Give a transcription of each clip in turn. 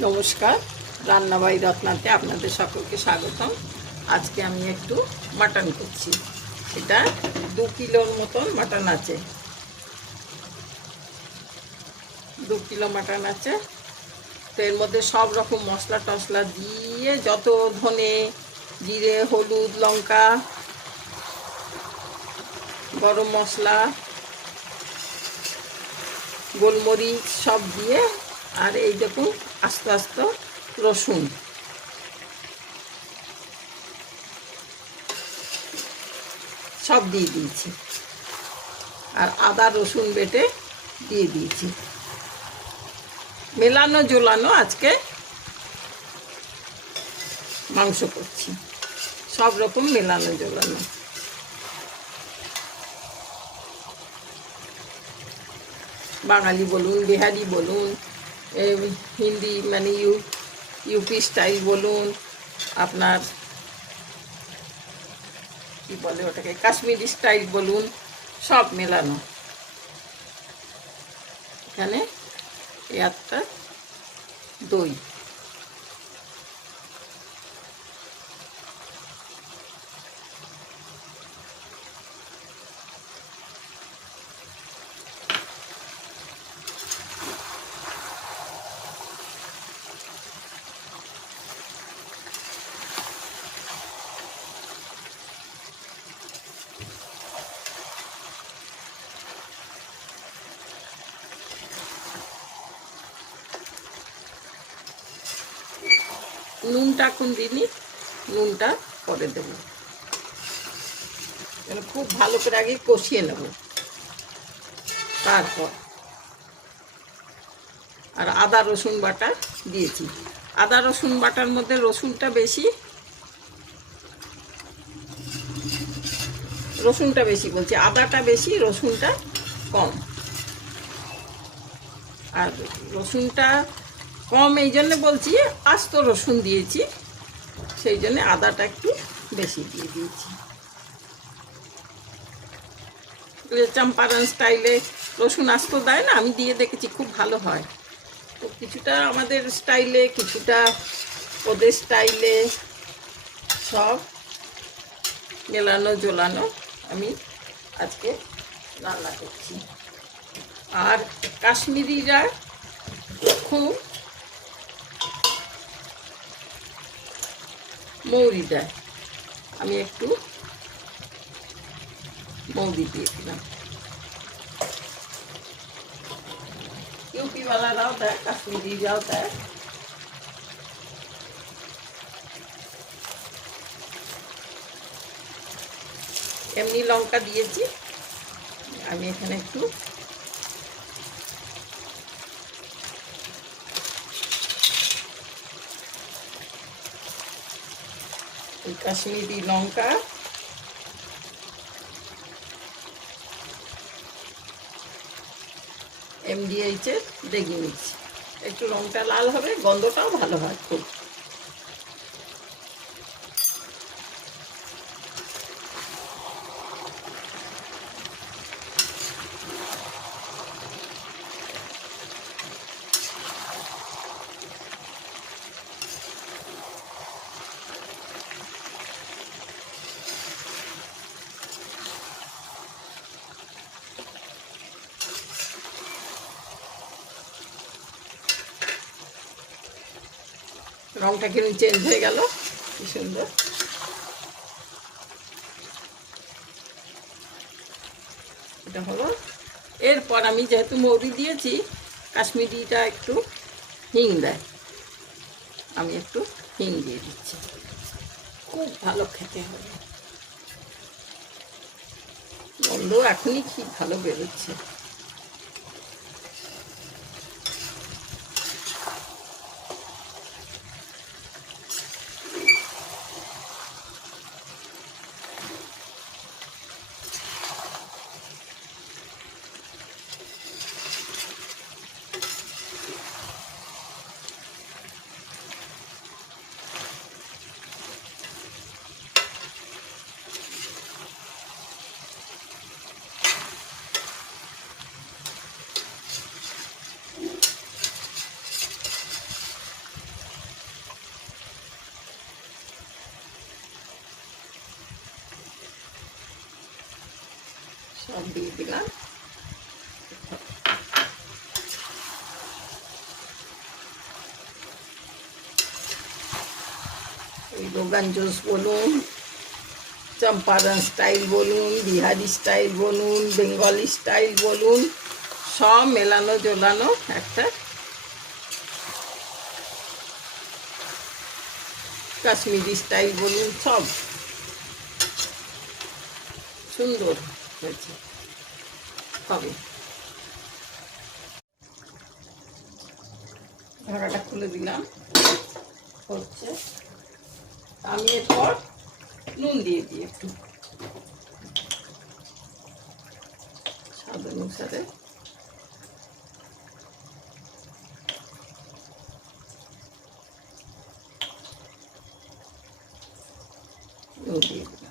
নমস্কার, রান্নাবাড়ি রত্নাতে আপনাদের সকলকে স্বাগতম। আজকে আমি একটু মাটন করছি। এটা 2 কিলোর মতন মাটন আছে। 2 কিলো মাটন আছে। তো এর মধ্যে সব রকম মশলা টশলা দিয়ে, যত ধনে জিরে হলুদ লঙ্কা গরম মশলা গোলমরিচ সব দিয়ে, আর এই দেখুন আস্তে আস্তে রসুন সব দিয়ে দিয়েছি, আর আদা রসুন বেটে দিয়ে দিয়েছি। মেলানো ঝোলানো আজকে মাংস করছি, সব রকম মেলানো ঝোলানো। বাঙালি বলুন, বিহারি বলুন, হিন্দি মানে ইউপি স্টাইল বলুন, আপনার কি বলে ওটাকে কাশ্মীরি স্টাইল বলুন, সব মেলানো। এখানে একটা দই, নুনটা এখন দিইনি, নুনটা পরে দেবো। খুব ভালো করে আগে কষিয়ে নেব, তারপর আর আদা রসুন বাটা দিয়েছি। আদা রসুন বাটার মধ্যে রসুনটা বেশি, বলছি আদাটা বেশি, রসুনটা কম। আর রসুনটা কম এই জন্য বলছি, আস্ত রসুন দিয়েছি, সেই জন্য আদাটা একটু বেশি দিয়ে দিয়েছি। চম্পারন স্টাইলে রসুন আস্ত দেয় না, আমি দিয়ে দেখেছি খুব ভালো হয়। তো কিছুটা আমাদের স্টাইলে, কিছুটা ওদের স্টাইলে, সব মেলানো ঝোলানো আমি আজকে রান্না করছি। আর কাশ্মীরিরা খুব মৌরি দেয়, আমি একটু মৌরি দিয়েছিলাম। ইউপিওয়ালারাও দেয়, কাশ্মীরিরাও দেয়। এমনি লঙ্কা দিয়েছি, আমি এখানে একটু কাশ্মীরি লঙ্কা, MDH-এর দেগি মির্চ, একটু রংটা লাল হবে, গন্ধটাও ভালো হয় খুব। রংটা কিরকম চেঞ্জ হয়ে গেল, কি সুন্দর। এটা হলো। এরপর আমি যেহেতু মৌরি দিয়েছি, কাশ্মীরিটা একটু হিং দেয়, আমি একটু হিং দিয়ে দিচ্ছি। খুব ভালো খেতে হবে, গন্ধ এখনই কি ভালো বেরোচ্ছে। সব দিয়ে দিলাম। ওই রোগান জোস বলুন, চম্পারণ স্টাইল বলুন, বিহারি স্টাইল বলুন, বেঙ্গলি স্টাইল বলুন, সব মেলানো জোলানো একটা কাশ্মীরি স্টাইল বলুন, সব সুন্দর হয়েছে হবে। ঢাকাটা খুলে দিলাম, হচ্ছে। আমি এরপর নুন দিয়ে দিই একটু স্বাদ অনুসারে। নুন দিয়ে দিলাম।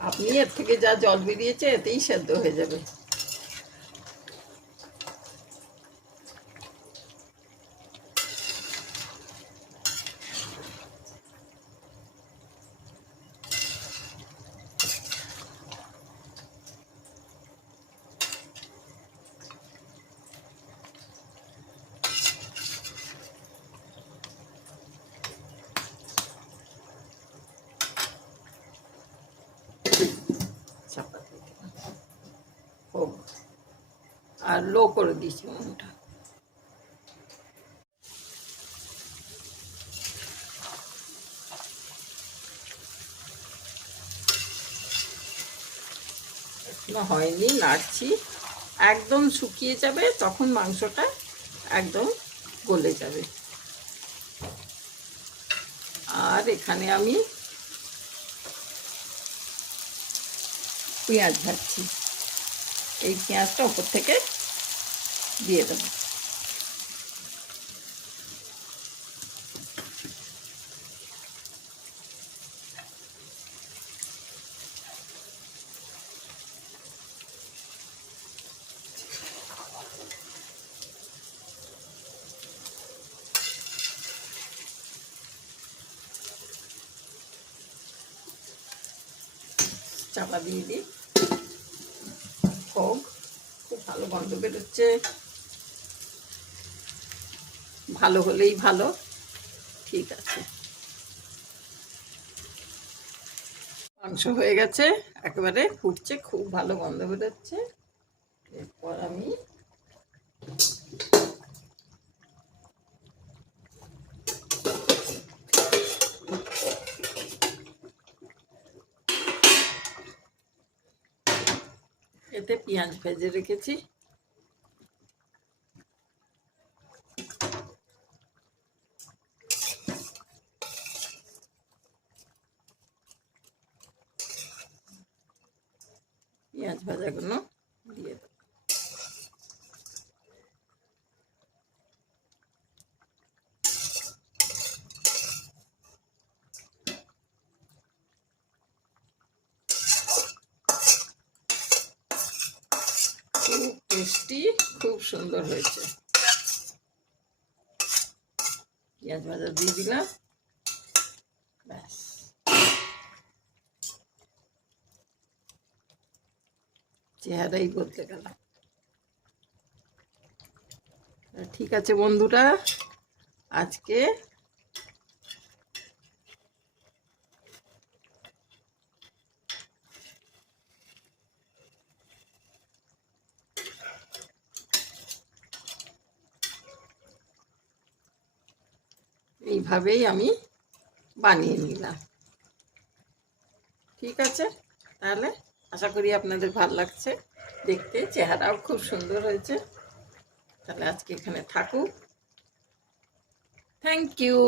আপনি এর থেকে যা জল বেরিয়েছে এতেই সেদ্ধ হয়ে যাবে। চাপা দিয়ে দিলাম, হোক। আর লো করে দিয়েছি মনটা। এখনো হয়নি, নাড়ছি। একদম শুকিয়ে যাবে তখন মাংসটা একদম গলে যাবে। আর এখানে আমি পেঁয়াজ ভাজছি, এই পেঁয়াজটা ওপর থেকে দিয়ে দেবো। চাপা দিয়ে দিই, হোক। খুব ভালো গন্ধ বেরোচ্ছে, ভালো হলেই ভালো। ঠিক আছে, মাংস হয়ে গেছে, একেবারে ফুটছে, খুব ভালো গন্ধ বেরোচ্ছে। এরপর আমি এতে পেঁয়াজ ভেজে রেখেছি, পেঁয়াজ ভাজাগুলো দিয়ে দেবো। খুব টেস্টি, খুব সুন্দর হয়েছে। পেঁয়াজ ভাজা দিয়ে দিলাম, ব্যাস। চেহারাই বলতে গেল। ঠিক আছে বন্ধুরা, আজকে এইভাবেই আমি বানিয়ে নিলাম। ঠিক আছে, তাহলে আশা করি আপনাদের ভালো লাগছে দেখতে, চেহারাও খুব সুন্দর হয়েছে। তাহলে আজকে এখানে থাকুক। Thank you.